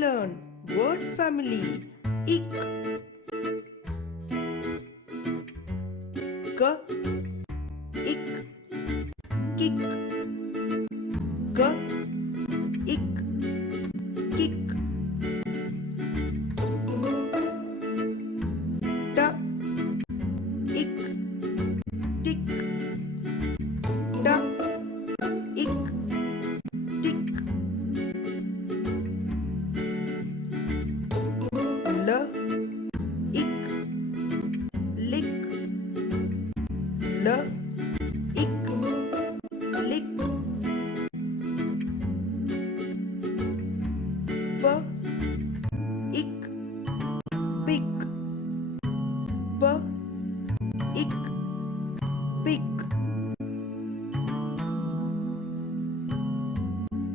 learn word family. Ik, k, ik, kick, k, ik, kick, ta, ik, tick, ta, ik, tick, l, ik, lick, l, ik, lick, p, ik, pik, p, ik, pik,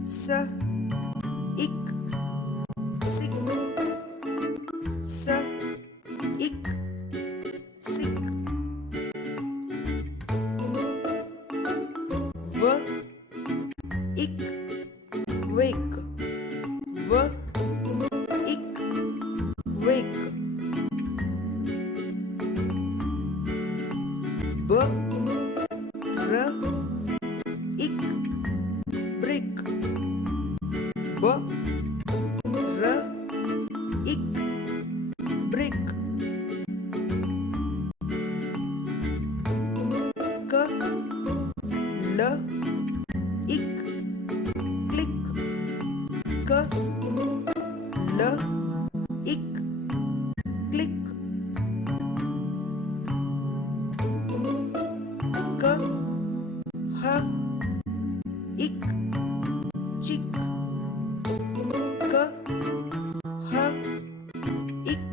s, ik, sick, s, ik, sick, v, ik, wake, v, ik, wake, b, r, ik, brick, b, r, ik, brick, k, l, ik, klik, k, l, ik, klik, k, h, ik, chick, k, h, ik,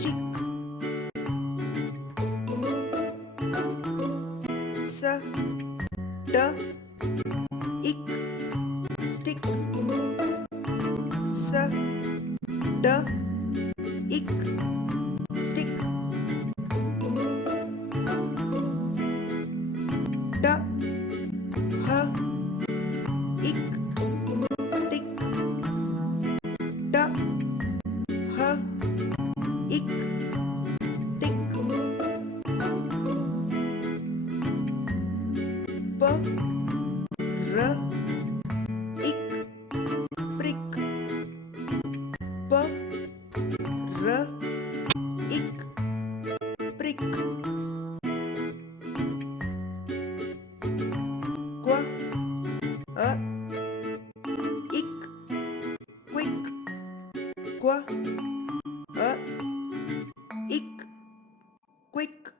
chick, s, t, ik, stick, s, t, ik, stick, t, h, ik, tik, t, h, ik, tik, p, r, ik, prik, p, r, ik, prik, qua, ik, quick, qua, ik, quick,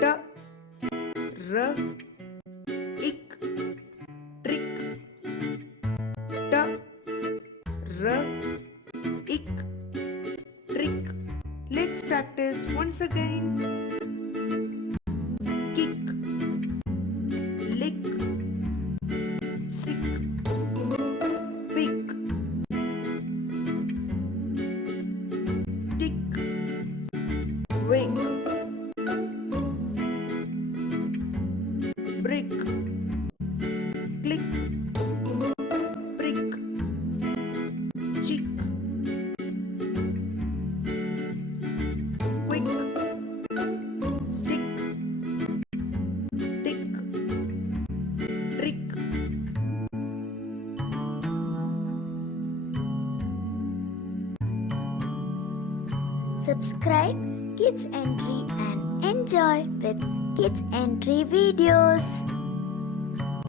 ta, r, ik, trick, ta, r, ik, trick. Let's practice once again. Kick, lick, sick, pick, tick, wake, brick, click, prick, chick, quick, stick, tick, trick. Subscribe Kids Entry and enjoy with Kids Entry videos.